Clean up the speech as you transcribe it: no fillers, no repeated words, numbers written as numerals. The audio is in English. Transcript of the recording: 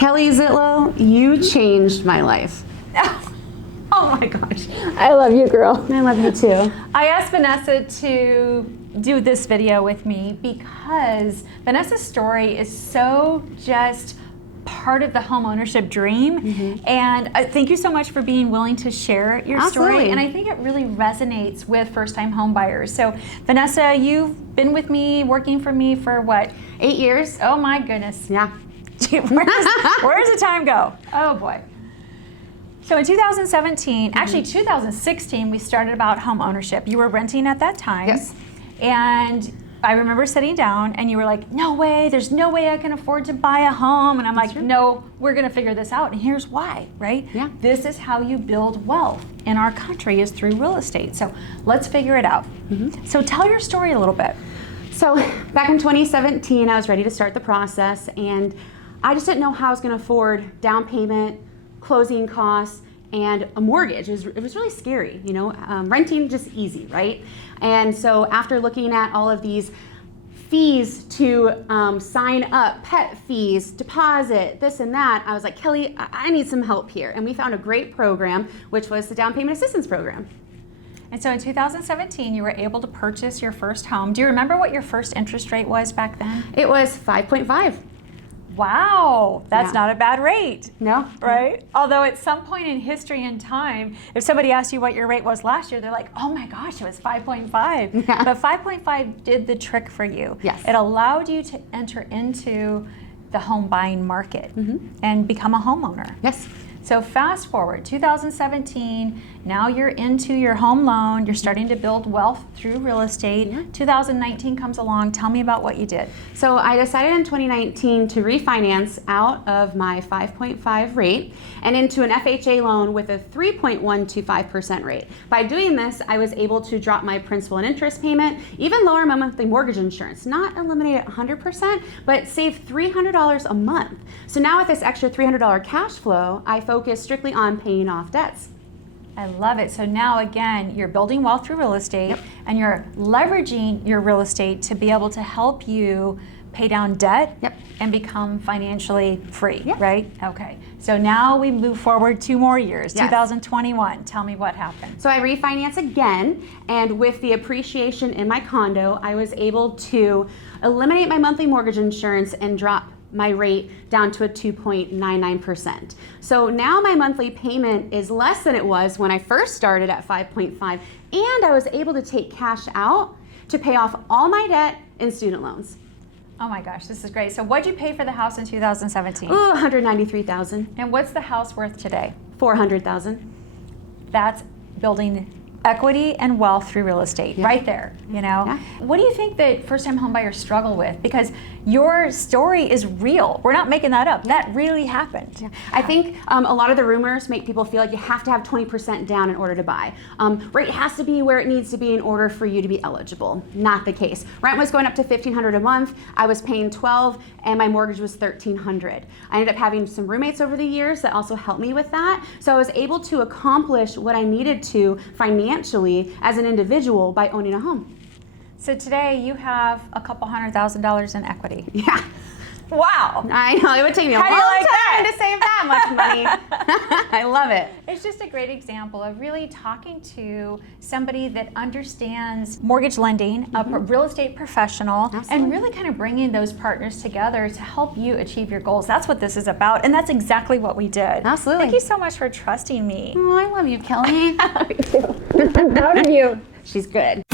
Kelly Zitlow, you changed my life. Oh my gosh. I love you, girl. I love you too. I asked Vanessa to do this video with me because Vanessa's story is so just part of the home ownership dream. And thank you so much for being willing to share your story. And I think it really resonates with first-time home buyers. So Vanessa, you've been with me, working for me for what? 8 years. Oh my goodness. Yeah. Where does the time go? Oh boy. So in 2017, actually 2016, we started about home ownership. You were renting at that time. Yes. And I remember sitting down and you were like, no way, there's no way I can afford to buy a home. And I'm like, no, we're gonna figure this out. And here's why, right? Yeah. This is how you build wealth in our country, is through real estate. So let's figure it out. So tell your story a little bit. So back in 2017, I was ready to start the process, and I just didn't know how I was gonna afford down payment, closing costs, and a mortgage. It was really scary, you know, renting just easy, right? And so after looking at all of these fees to sign up, pet fees, deposit, this and that, I was like, Kelly, I need some help here. And we found a great program, which was the down payment assistance program. And so in 2017, you were able to purchase your first home. Do you remember what your first interest rate was back then? It was 5.5. Wow, that's not a bad rate. No. Right? Although at some point in history and time, if somebody asked you what your rate was last year, they're like, oh my gosh, it was 5.5. Yeah. But 5.5 did the trick for you. Yes. It allowed you to enter into the home buying market and become a homeowner. Yes. So fast forward, 2017, now you're into your home loan, you're starting to build wealth through real estate. 2019 comes along, tell me about what you did. So I decided in 2019 to refinance out of my 5.5 rate and into an FHA loan with a 3.125% rate. By doing this, I was able to drop my principal and interest payment, even lower my monthly mortgage insurance, not eliminate it 100%, but save $300 a month. So now with this extra $300 cash flow, I focus strictly on paying off debts. I love it. So now again, you're building wealth through real estate and you're leveraging your real estate to be able to help you pay down debt and become financially free, right? Okay. So now we move forward 2 more years, 2021. Tell me what happened. So I refinance again, and with the appreciation in my condo, I was able to eliminate my monthly mortgage insurance and drop my rate down to a 2.99%. So now my monthly payment is less than it was when I first started at 5.5, and I was able to take cash out to pay off all my debt and student loans. Oh my gosh, this is great. So what'd you pay for the house in 2017? Ooh, $193,000. And what's the house worth today? $400,000. That's building equity and wealth through real estate, right there, you know? What do you think that first-time home buyers struggle with? Because your story is real. We're not making that up. That really happened. I think a lot of the rumors make people feel like you have to have 20% down in order to buy. Rate has to be where it needs to be in order for you to be eligible. Not the case. Rent was going up to $1,500 a month. I was paying $1,200 and my mortgage was $1,300. I ended up having some roommates over the years that also helped me with that. So I was able to accomplish what I needed to financially as an individual by owning a home. So today you have a couple $100,000 in equity. Yeah. Wow. I know, it would take me a long time to save that much money. I love it. It's just a great example of really talking to somebody that understands mortgage lending, a real estate professional, and really kind of bringing those partners together to help you achieve your goals. That's what this is about, and that's exactly what we did. Absolutely. Thank you so much for trusting me. Oh, I love you, Kelly. Me too. I'm proud of you. She's good.